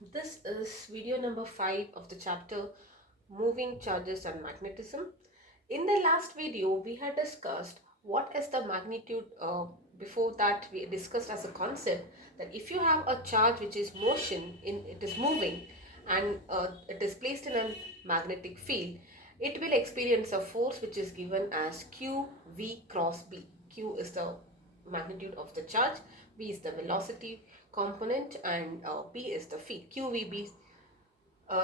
This is video number 5 of the chapter Moving Charges and Magnetism. In the last video, we had discussed what is the magnitude. Before that, we discussed as a concept that if you have a charge which is it is moving, and it is placed in a magnetic field, it will experience a force which is given as Q V cross B. Q is the magnitude of the charge, V is the velocity component, and B is the field. QVB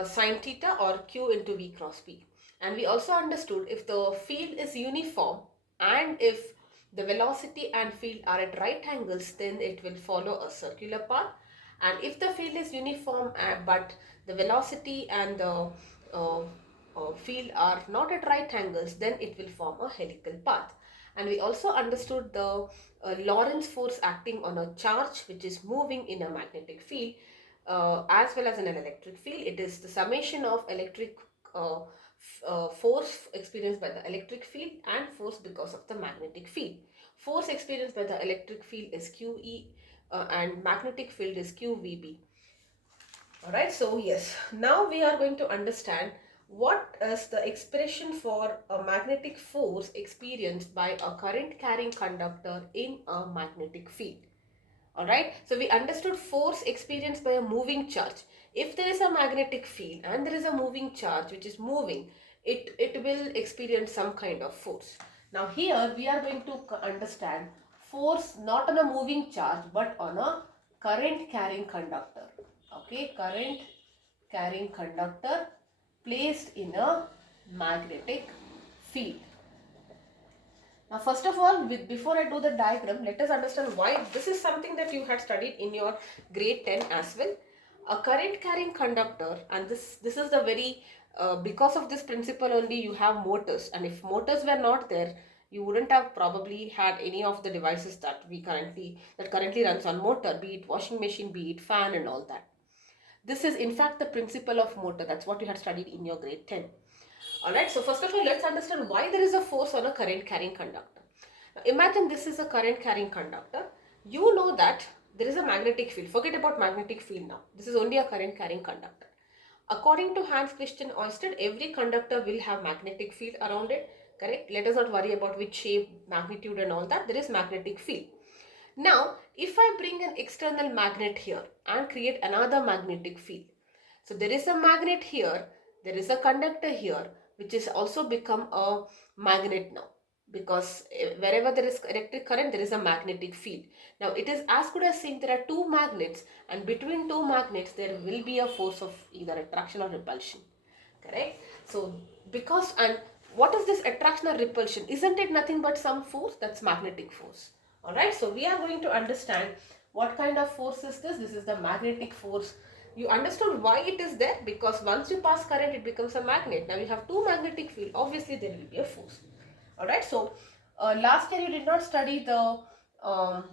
sine theta, or Q into V cross B. And we also understood if the field is uniform and if the velocity and field are at right angles, then it will follow a circular path. And if the field is uniform but the velocity and the field are not at right angles, then it will form a helical path. And we also understood the Lorentz force acting on a charge which is moving in a magnetic field as well as in an electric field. It is the summation of electric force experienced by the electric field and force because of the magnetic field. Force experienced by the electric field is QE and magnetic field is QVB. Alright, so yes, now we are going to understand what is the expression for a magnetic force experienced by a current carrying conductor in a magnetic field. Alright, so we understood force experienced by a moving charge. If there is a magnetic field and there is a moving charge which is moving, it will experience some kind of force. Now here we are going to understand force not on a moving charge but on a current carrying conductor. Okay, current carrying conductor placed in a magnetic field. Now first of all, before I do the diagram, let us understand why this is something that you had studied in your grade 10 as well. A current carrying conductor, and this is the very, because of this principle only you have motors, and if motors were not there, you wouldn't have probably had any of the devices that currently runs on motor, be it washing machine, be it fan and all that. This is in fact the principle of motor. That's what you had studied in your grade 10. Alright, so first of all, let's understand why there is a force on a current carrying conductor. Now, imagine this is a current carrying conductor. You know that there is a magnetic field. Forget about magnetic field now. This is only a current carrying conductor. According to Hans Christian Ørsted, every conductor will have magnetic field around it. Correct? Let us not worry about which shape, magnitude and all that. There is magnetic field. Now, if I bring an external magnet here and create another magnetic field. So there is a magnet here, there is a conductor here, which is also become a magnet now, because wherever there is electric current, there is a magnetic field. Now it is as good as saying there are two magnets, and between two magnets there will be a force of either attraction or repulsion. Correct? So because, and what is this attraction or repulsion? Isn't it nothing but some force? That's magnetic force. Alright, so we are going to understand what kind of force is this. This is the magnetic force. You understood why it is there, because once you pass current it becomes a magnet. Now you have two magnetic field, obviously there will be a force. Alright, so last year you did not study the not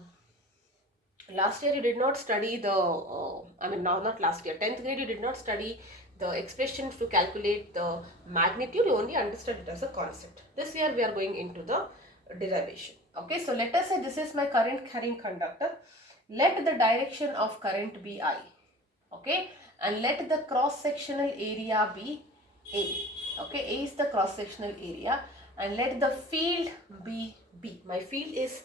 last year, 10th grade you did not study the expressions to calculate the magnitude. You only understood it as a concept. This year we are going into the derivation. Okay, so let us say this is my current carrying conductor. Let the direction of current be I. Okay, and let the cross sectional area be A. Okay, A is the cross sectional area, and let the field be B. My field is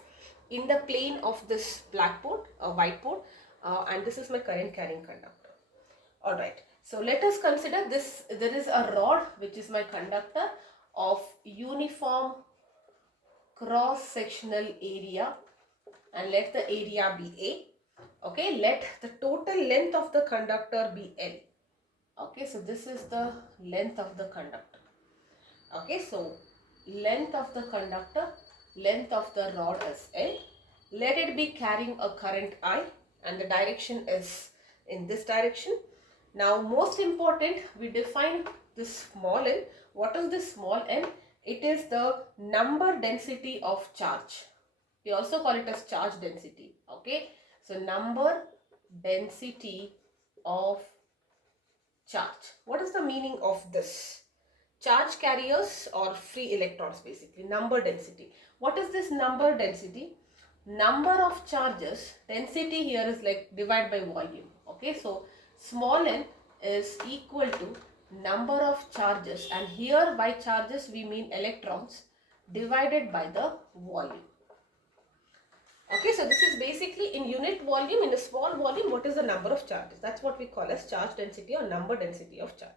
in the plane of this blackboard, whiteboard, and this is my current carrying conductor. Alright, so let us consider this. There is a rod which is my conductor of uniform cross sectional area, and let the area be A. Okay, let the total length of the conductor be L. Okay, so this is the length of the conductor. Okay, so length of the conductor, length of the rod is L. Let it be carrying a current I, and the direction is in this direction. Now most important, we define this small n. What is this small n? It is the number density of charge. We also call it as charge density. Okay, so number density of charge. What is the meaning of this? Charge carriers or free electrons, basically. Number density. What is this number density? Number of charges, density here is like divide by volume. Okay, so Small n is equal to number of charges, and here by charges we mean electrons, divided by the volume. Okay, so this is basically in unit volume, in a small volume, what is the number of charges? That's what we call as charge density or number density of charge.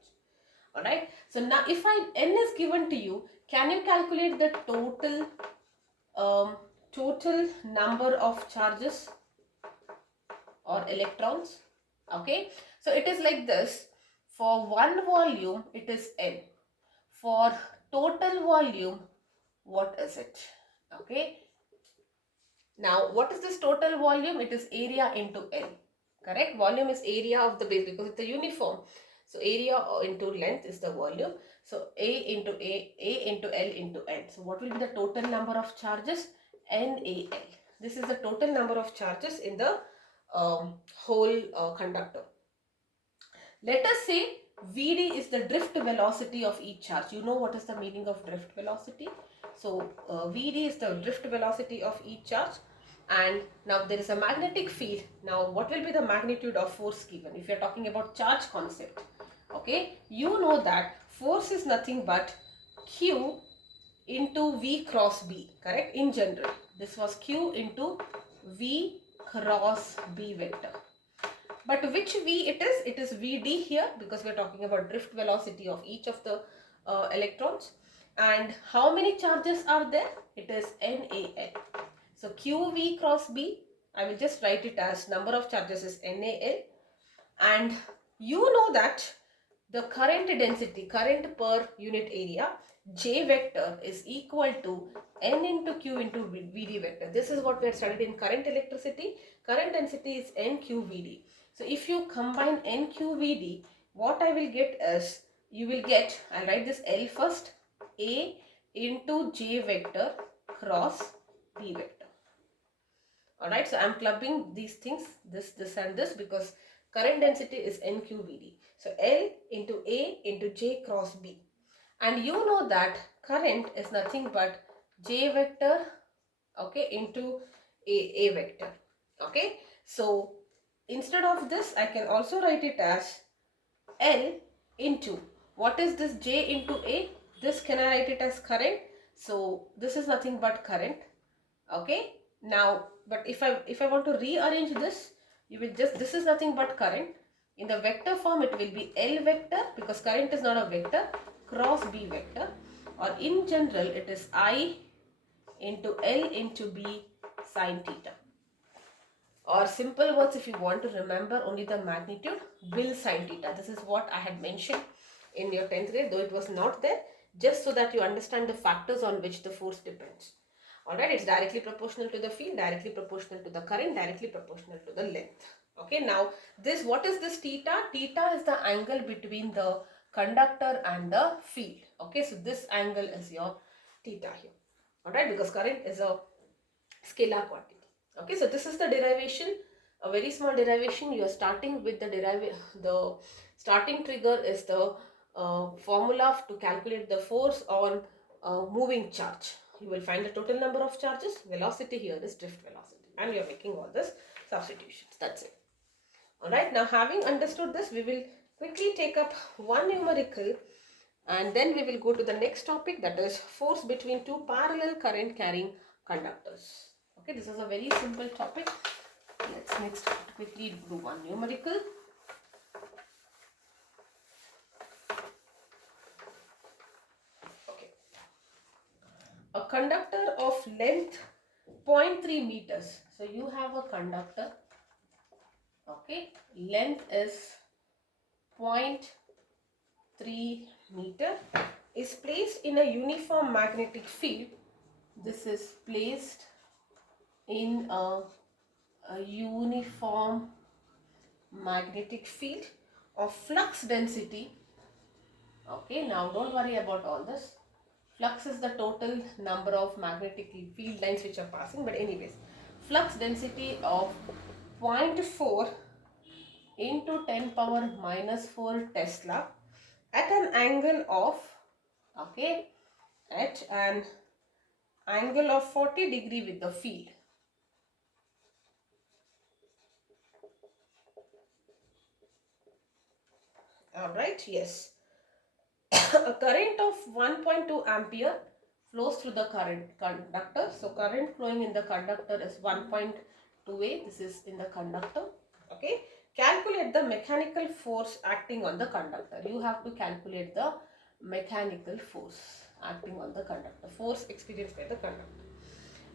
Alright, so now if n is given to you, can you calculate the total number of charges or electrons? Okay, so it is like this. For one volume, it is n. For total volume, what is it? Okay, now what is this total volume? It is area into L. Correct? Volume is area of the base because it's a uniform. So area into length is the volume. So A into L into N. So what will be the total number of charges? NaL. This is the total number of charges in the whole conductor. Let us say Vd is the drift velocity of each charge. You know what is the meaning of drift velocity? So Vd is the drift velocity of each charge, and now there is a magnetic field. Now what will be the magnitude of force given if you are talking about charge concept? Okay, you know that force is nothing but Q into V cross B, correct? In general, this was Q into V cross B vector. But which V it is? It is Vd here because we are talking about drift velocity of each of the electrons. And how many charges are there? It is NaL. So QV cross B, I will just write it as number of charges is NaL. And you know that the current density, current per unit area, J vector is equal to N into Q into Vd vector. This is what we have studied in current electricity. Current density is NQVd. So if you combine NQVd, what I will get is, you will get, I'll write this L first, A into J vector cross B vector. Alright, so I'm clubbing these things, this and this, because current density is NQVd. So L into A into J cross B. And you know that current is nothing but J vector, okay, into A vector. Okay, so instead of this, I can also write it as L into, what is this J into A? This can I write it as current? So this is nothing but current. Okay, now but if I want to rearrange this, you will just, this is nothing but current. In the vector form it will be L vector, because current is not a vector, cross B vector, or in general it is I into L into B sine theta. Or simple words, if you want to remember only the magnitude, will sine theta. This is what I had mentioned in your 10th grade, though it was not there, just so that you understand the factors on which the force depends. Alright, it's directly proportional to the field, directly proportional to the current, directly proportional to the length. Okay, now this, what is this theta? Theta is the angle between the conductor and the field. Okay, so this angle is your theta here. Alright, because current is a scalar quantity. Okay, so this is the derivation, a very small derivation. You are starting with the starting trigger is the formula to calculate the force on moving charge. You will find the total number of charges. Velocity here is drift velocity, and you are making all this substitutions. That's it. Alright, now having understood this, we will quickly take up one numerical, and then we will go to the next topic, that is force between two parallel current carrying conductors. Okay, this is a very simple topic. Let's next quickly do one numerical. Okay, a conductor of length 0.3 meters. So you have a conductor. Okay, length is 0.3 meter, is placed in a uniform magnetic field. This is placed in a uniform magnetic field of flux density. Okay, now don't worry about all this. Flux is the total number of magnetic field lines which are passing, but anyways, flux density of 0.4 into 10 power minus 4 Tesla at an angle of, okay, at an angle of 40 degree with the field. All right, yes. A current of 1.2 ampere flows through the current conductor. So current flowing in the conductor is 1.2A. This is in the conductor. Okay. Calculate the mechanical force acting on the conductor. You have to calculate the mechanical force acting on the conductor. Force experienced by the conductor.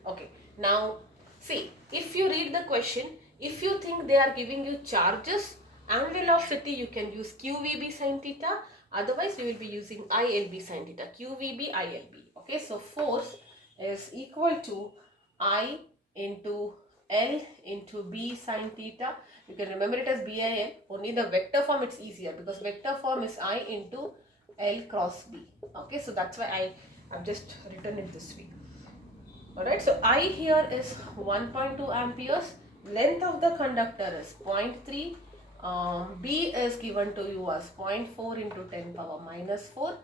Okay. Now see, if you read the question, if you think they are giving you charges and velocity, you can use QVB sin theta. Otherwise, you will be using ILB sin theta. QVB, ILB. Okay, so force is equal to I into L into B sin theta. You can remember it as BIL. Only the vector form it's easier because vector form is I into L cross B. Okay, so that's why I have just written it this way. Alright, so I here is 1.2 amperes. Length of the conductor is 0.3. B is given to you as 0.4 into 10 power minus 4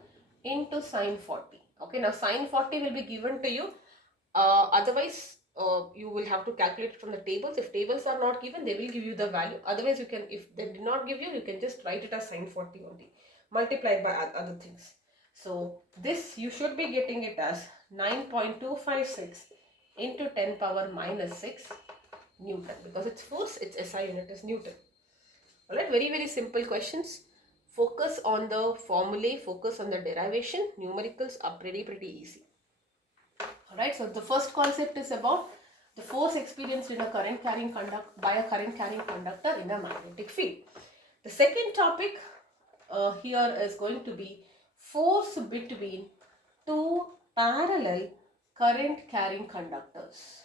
into sine 40. Okay, now sine 40 will be given to you. Otherwise, you will have to calculate it from the tables. If tables are not given, they will give you the value. Otherwise, you can, if they did not give you, you can just write it as sine 40 only, multiplied by other things. So this you should be getting it as 9.256 into 10 power minus 6 Newton, because it's force, its SI unit is Newton. Alright, very simple questions. Focus on the formulae, focus on the derivation. Numericals are pretty easy. Alright, so the first concept is about the force experienced in a current carrying conductor in a magnetic field. The second topic here is going to be force between two parallel current carrying conductors.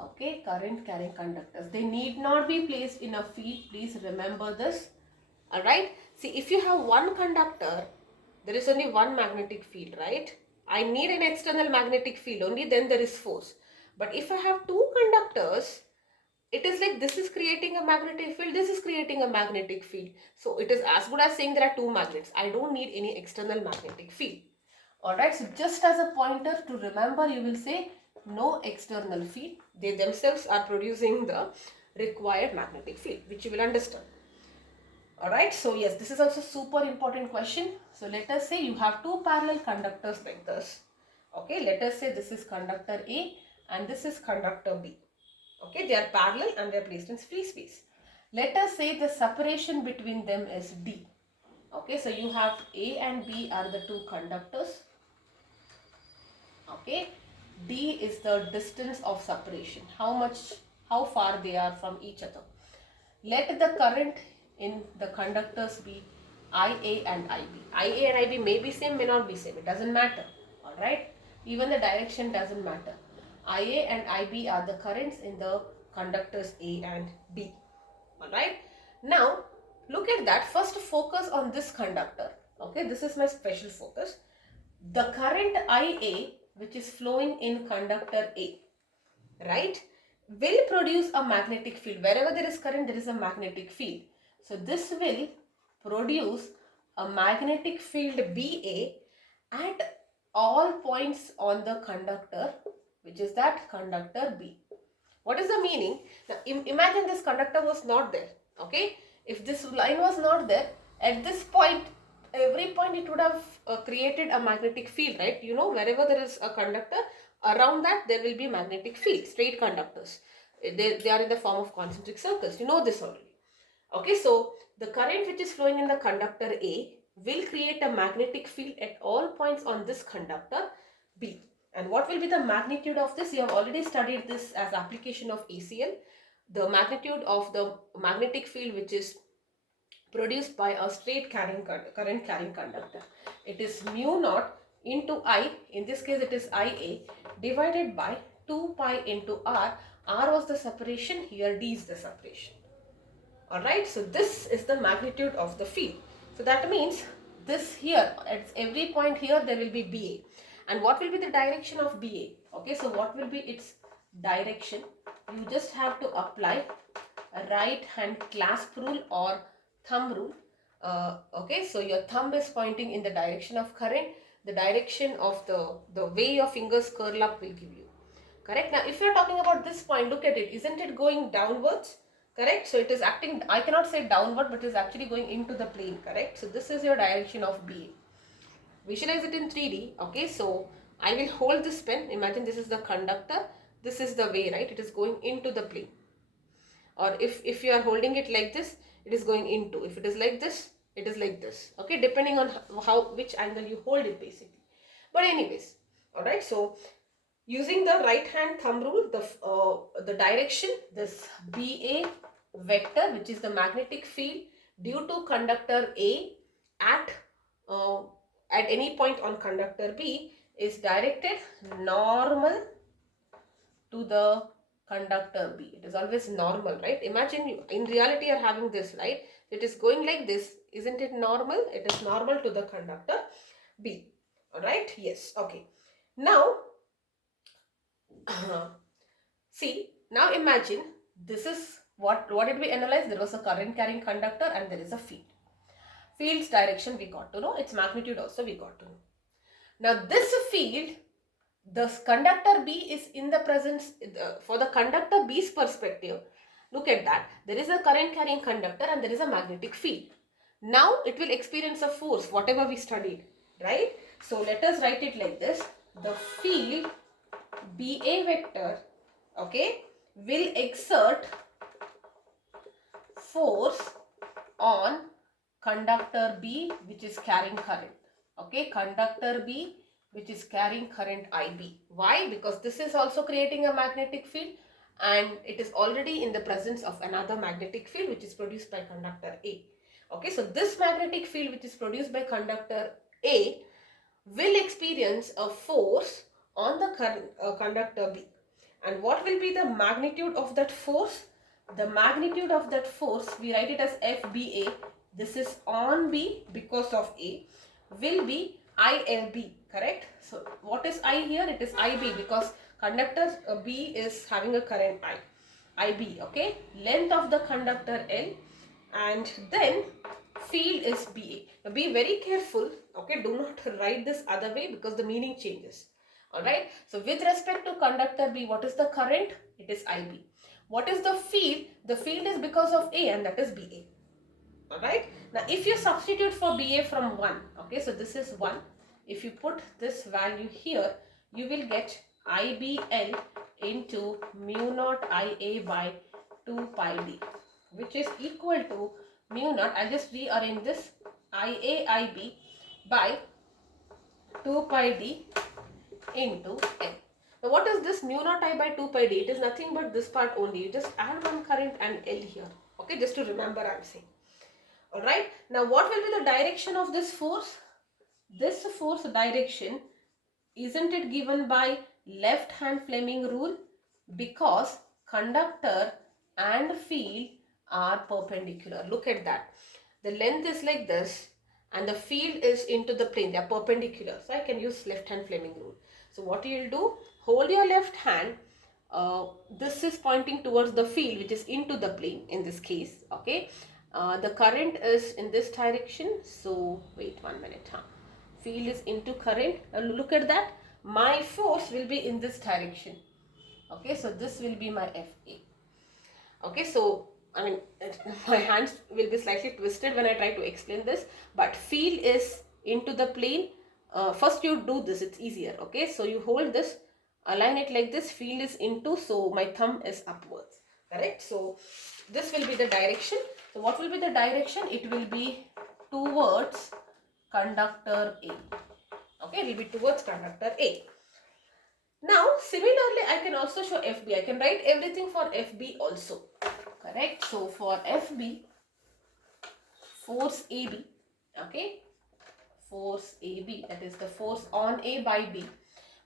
Okay, current carrying conductors. They need not be placed in a field. Please remember this. Alright. See, if you have one conductor, there is only one magnetic field, right? I need an external magnetic field. Only then there is force. But if I have two conductors, it is like this is creating a magnetic field, this is creating a magnetic field. So it is as good as saying there are two magnets. I don't need any external magnetic field. Alright, so just as a pointer to remember, you will say no external field. They themselves are producing the required magnetic field, which you will understand. Alright, so yes, this is also super important question. So let us say you have two parallel conductors like this. Okay, let us say this is conductor A and this is conductor B. Okay, they are parallel and they are placed in free space. Let us say the separation between them is D. Okay, so you have A and B are the two conductors. Okay, D is the distance of separation, how far they are from each other. Let the current in the conductors be IA and IB. IA and IB may be same, may not be same, it doesn't matter. Alright, even the direction doesn't matter. IA and IB are the currents in the conductors A and B. Alright, now look at that. First focus on this conductor. Okay, this is my special focus. The current IA, which is flowing in conductor A, right, will produce a magnetic field. Wherever there is current, there is a magnetic field. So this will produce a magnetic field BA at all points on the conductor, which is that conductor B. What is the meaning? Now imagine this conductor was not there. Okay, if this line was not there, at this point, every point it would have created a magnetic field, right? You know, wherever there is a conductor, around that there will be magnetic field, straight conductors. They are in the form of concentric circles. You know this already. Okay, so the current which is flowing in the conductor A will create a magnetic field at all points on this conductor B. And what will be the magnitude of this? You have already studied this as application of ACL. The magnitude of the magnetic field which is produced by a straight current carrying conductor. It is mu naught into I, in this case it is IA, divided by 2 pi into R. R was the separation, here D is the separation. Alright, so this is the magnitude of the field. So that means this here, at every point here there will be BA. And what will be the direction of BA? Okay, so what will be its direction? You just have to apply a right hand clasp rule or thumb rule. Okay, so your thumb is pointing in the direction of current. The direction of the way your fingers curl up will give you. Correct? Now, if you are talking about this point, look at it. Isn't it going downwards? correct? So it is acting, I cannot say downward, but it is actually going into the plane, correct? So this is your direction of BA. Visualize it in 3D, okay? So I will hold this pen. Imagine this is the conductor. This is the way, right? It is going into the plane. Or if you are holding it like this, it is going into. If it is like this, it is like this, okay? Depending on which angle you hold it, basically. But anyways, all right. So using the right hand thumb rule, the direction, this BA vector, which is the magnetic field due to conductor A at uh, at any point on conductor B, is directed normal to the conductor B. It is always normal, right? Imagine you, in reality you are having this, right? It is going like this. Isn't it normal? It is normal to the conductor B. Alright? Yes. Okay. Now, see, now imagine this is what did we analyze? There was a current carrying conductor and there is a field. Field's direction we got to know. Its magnitude also we got to know. Now this field, the conductor B is in the presence, for the conductor B's perspective, look at that. There is a current carrying conductor and there is a magnetic field. Now it will experience a force, whatever we studied, right? So let us write it like this. The field BA vector, okay, will exert force on conductor B which is carrying current. Okay, conductor B which is carrying current IB. Why? Because this is also creating a magnetic field and it is already in the presence of another magnetic field which is produced by conductor A. Okay, so this magnetic field which is produced by conductor A will experience a force on the conductor B. And what will be the magnitude of that force? The magnitude of that force, we write it as FBA. This is on B because of A, will be ILB, correct? So what is I here? It is IB because conductor B is having a current I. IB, okay? Length of the conductor L, and then field is BA. Now be very careful, okay? Do not write this other way because the meaning changes. Alright, so with respect to conductor B, what is the current? It is IB. What is the field? The field is because of A and that is BA. Alright, now if you substitute for BA from 1, okay, so this is 1. If you put this value here, you will get IBL into mu naught IA by 2 pi d, which is equal to mu naught, I'll just rearrange this, IAIB by 2 pi d into L. Now what is this mu naught I by 2 pi d? It is nothing but this part only. You just add one current and L here. Okay, just to remember I'm saying. Alright, now what will be the direction of this force? This force direction, isn't it given by left hand Fleming rule? Because conductor and field are perpendicular. Look at that. The length is like this and the field is into the plane. They are perpendicular. So I can use left hand Fleming rule. So what you will do, hold your left hand. This is pointing towards the field which is into the plane in this case. Okay. The current is in this direction. So wait 1 minute. Field is into current. Now look at that. My force will be in this direction. Okay. So this will be my FA. Okay. So I mean, my hands will be slightly twisted when I try to explain this, but field is into the plane. First you do this, it's easier. Okay, so you hold this, align it like this, field is into, so my thumb is upwards, correct? So this will be the direction. So what will be the direction? It will be towards conductor A. Okay, it will be towards conductor A. Now similarly I can also show FB. I can write everything for FB also. Correct. So for FB, force AB, okay, force AB, that is the force on A by B,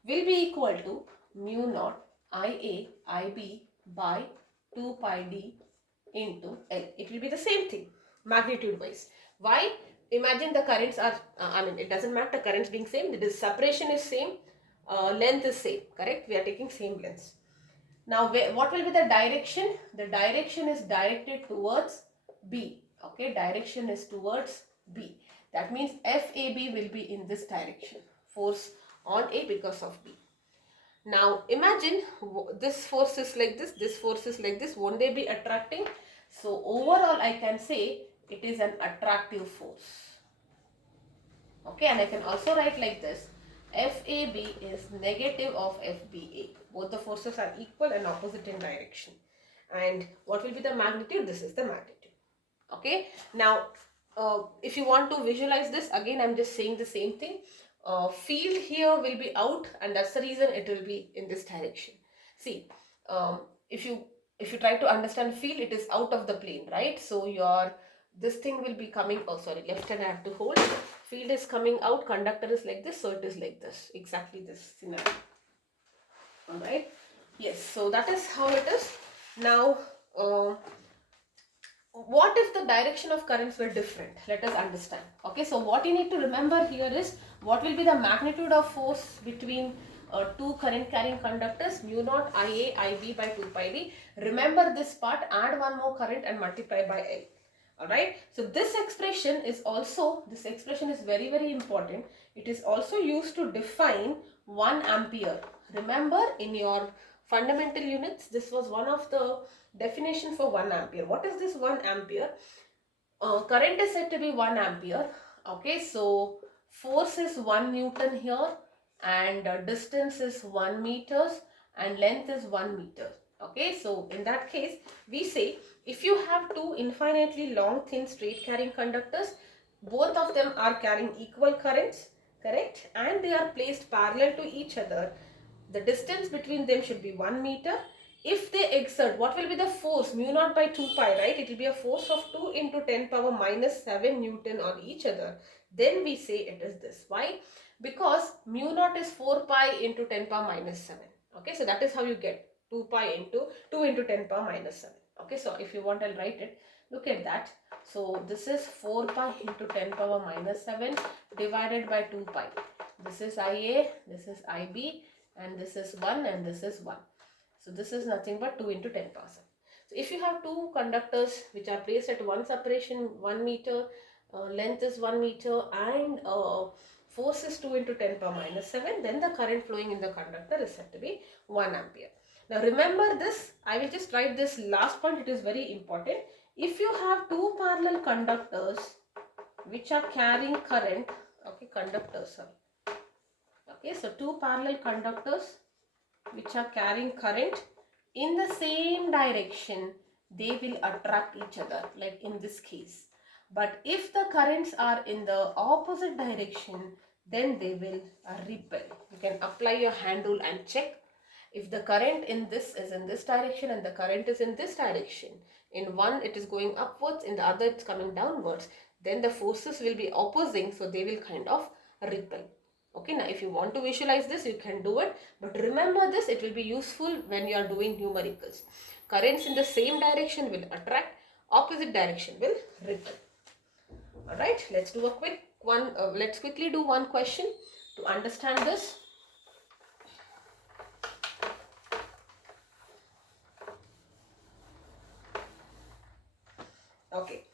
will be equal to mu naught IA IB by 2 pi d into L. It will be the same thing magnitude wise. Why? Imagine the currents are, it doesn't matter currents being same, the separation is same, length is same, correct? We are taking same lengths. Now, what will be the direction? The direction is directed towards B. Okay, direction is towards B. That means FAB will be in this direction. Force on A because of B. Now, imagine this force is like this force is like this. Won't they be attracting? So overall I can say it is an attractive force. Okay, and I can also write like this: FAB is negative of FBA. Both the forces are equal and opposite in direction. And what will be the magnitude? This is the magnitude. Okay, now if you want to visualize this, again I'm just saying the same thing. Field here will be out, and that's the reason it will be in this direction. See, um, if you try to understand field, it is out of the plane, right? So your this thing will be coming, oh sorry, left hand I have to hold. Field is coming out, conductor is like this, so it is like this, exactly this scenario. All right, yes, so that is how it is. Now what if the direction of currents were different? Let us understand. Okay, so what you need to remember here is what will be the magnitude of force between two current carrying conductors, mu naught Ia Ib by 2 pi d. Remember this part, add one more current and multiply by L. Alright, so this expression is very very important. It is also used to define 1 ampere. Remember in your fundamental units, this was one of the definition for 1 ampere. What is this 1 ampere? Current is said to be 1 ampere. Okay, so force is 1 Newton here, and distance is 1 meters and length is 1 meter. Okay, so in that case we say if you have two infinitely long thin straight carrying conductors, both of them are carrying equal currents, correct, and they are placed parallel to each other, the distance between them should be 1 meter. If they exert, what will be the force? Mu naught by 2 pi, right? It will be a force of 2 into 10 power minus 7 Newton on each other. Then we say it is this. Why? Because mu naught is 4 pi into 10 power minus 7. Okay, so that is how you get 2 pi into 2 into 10 power minus 7. Okay, so if you want, I'll write it. Look at that. So this is 4 pi into 10 power minus 7 divided by 2 pi. This is Ia, this is Ib, and this is 1 and this is 1. So this is nothing but 2 into 10 power 7. So if you have two conductors which are placed at one separation 1 meter, length is 1 meter, and force is 2 into 10 power minus 7, then the current flowing in the conductor is said to be 1 ampere. Now remember this, I will just write this last point, it is very important. If you have two parallel conductors which are carrying current, okay, conductors, sorry. Okay, so two parallel conductors which are carrying current in the same direction, they will attract each other, like in this case. But if the currents are in the opposite direction, then they will repel. You can apply your hand rule and check. If the current in this is in this direction and the current is in this direction, in one it is going upwards, in the other it's coming downwards, then the forces will be opposing, so they will kind of repel. Okay, now if you want to visualize this, you can do it, but remember this, it will be useful when you are doing numericals. Currents in the same direction will attract, opposite direction will repel. Alright, let's do a quick one. Let's quickly do one question to understand this. Okay.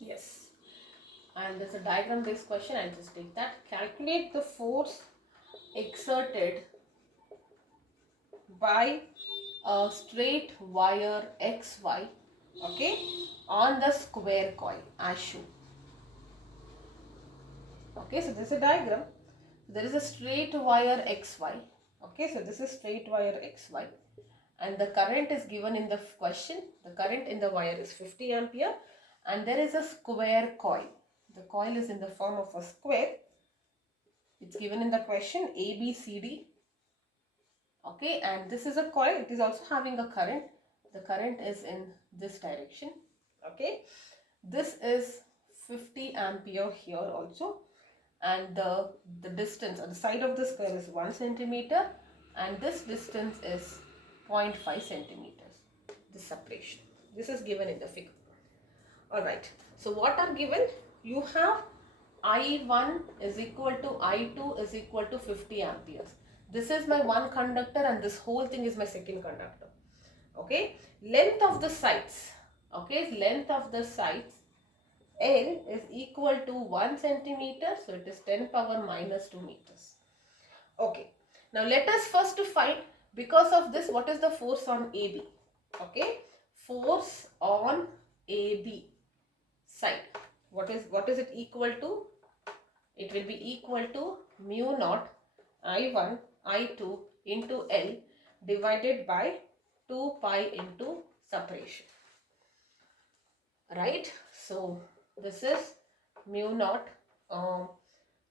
Yes. And there's a diagram based question. I'll just take that. Calculate the force exerted by a straight wire XY, okay, on the square coil as shown. Okay, so this is a diagram. There is a straight wire XY. Okay, so this is straight wire XY, and the current is given in the question. The current in the wire is 50 ampere, and there is a square coil. The coil is in the form of a square. It's given in the question ABCD. Okay, and this is a coil. It is also having a current. The current is in this direction. Okay, this is 50 ampere here also, and the distance or the side of the square is 1 centimeter, and this distance is 0.5 centimeters. This separation. This is given in the figure. Alright, so what are given? You have I1 is equal to I2 is equal to 50 amperes. This is my one conductor and this whole thing is my second conductor. Okay, length of the sides. Okay, length of the sides L is equal to 1 centimeter, so it is 10 power minus 2 meters. Okay, now let us first to find Because of this, what is the force on AB? Okay, force on AB side. What is it equal to? It will be equal to mu naught I1 I2 into L divided by 2 pi into separation. Right? So this is mu naught. Now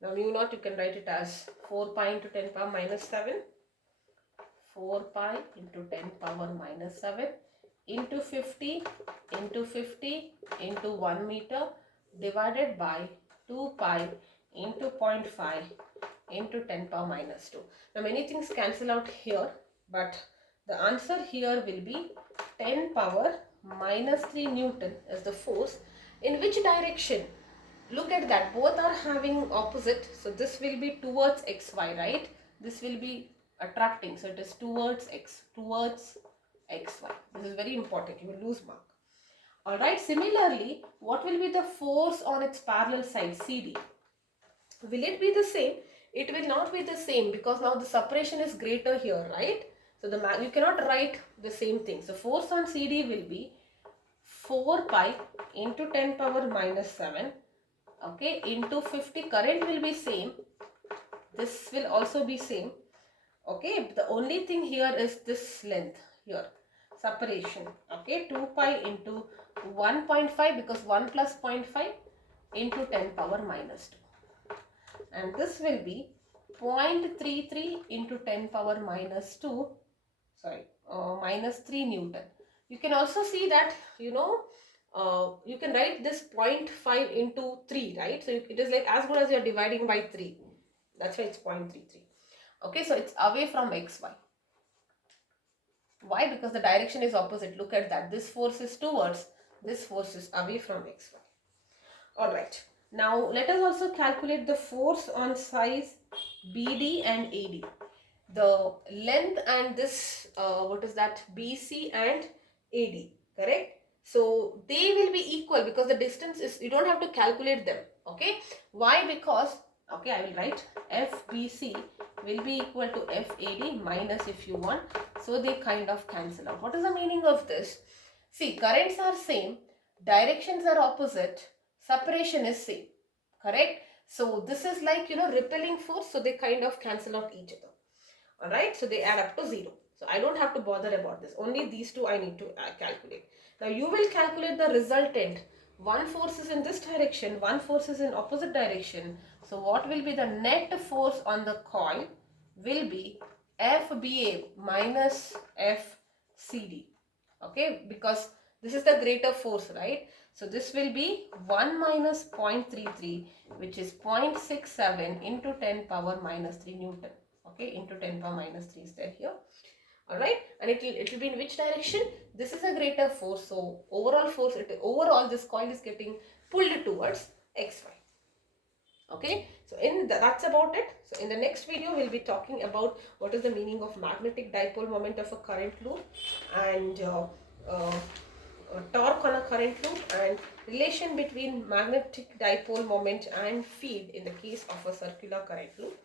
mu naught you can write it as 4 pi into 10 power minus 7. 4 pi into 10 power minus 7 into 50 into 1 meter divided by 2 pi into 0.5 into 10 power minus 2. Now many things cancel out here, but the answer here will be 10 power minus 3 Newton is the force. In which direction? Look at that, both are having opposite, so this will be towards xy, right? This will be attracting, so it is towards xy. This is very important, you will lose mark. Alright, similarly, what will be the force on its parallel side, CD? Will it be the same? It will not be the same, because now the separation is greater here, right? So you cannot write the same thing. So force on CD will be 4 pi into 10 power minus 7, okay, into 50. Current will be same, this will also be same, okay. The only thing here is this length here, separation, okay. 2 pi into 1.5, because 1 plus 0.5 into 10 power minus 2, and this will be 0.33 into 10 power minus 2, minus 3 Newton. You can also see that, you can write this 0.5 into 3, right? So it is like as good as you are dividing by 3. That's why it's 0.33. Okay, so it's away from xy. Why? Because the direction is opposite. Look at that. This force is towards, this force is away from xy. Alright. Now let us also calculate the force on size BD and AD. The length and this, BC and AD, correct? So they will be equal, because the distance is, you don't have to calculate them, okay? Why? Because, okay, I will write FBC will be equal to FAD minus, if you want, so they kind of cancel out. What is the meaning of this? See, currents are same, directions are opposite, separation is same, correct? So this is like, repelling force, so they kind of cancel out each other. Alright, so they add up to 0. So I don't have to bother about this. Only these two I need to calculate. Now you will calculate the resultant. One force is in this direction, one force is in opposite direction. So what will be the net force on the coil? Will be FBA minus FCD. Okay, because this is the greater force, right? So this will be 1 minus 0.33, which is 0.67 into 10 power minus 3 Newton. Okay, into 10 power minus 3 is there here. Alright, and it will be in which direction? This is a greater force, so overall force, overall this coil is getting pulled towards xy. Okay, so that's about it. So in the next video we'll be talking about what is the meaning of magnetic dipole moment of a current loop, and torque on a current loop, and relation between magnetic dipole moment and field in the case of a circular current loop.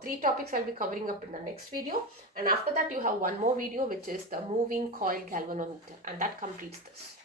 3 topics I'll be covering up in the next video, and after that you have one more video, which is the moving coil galvanometer, and that completes this.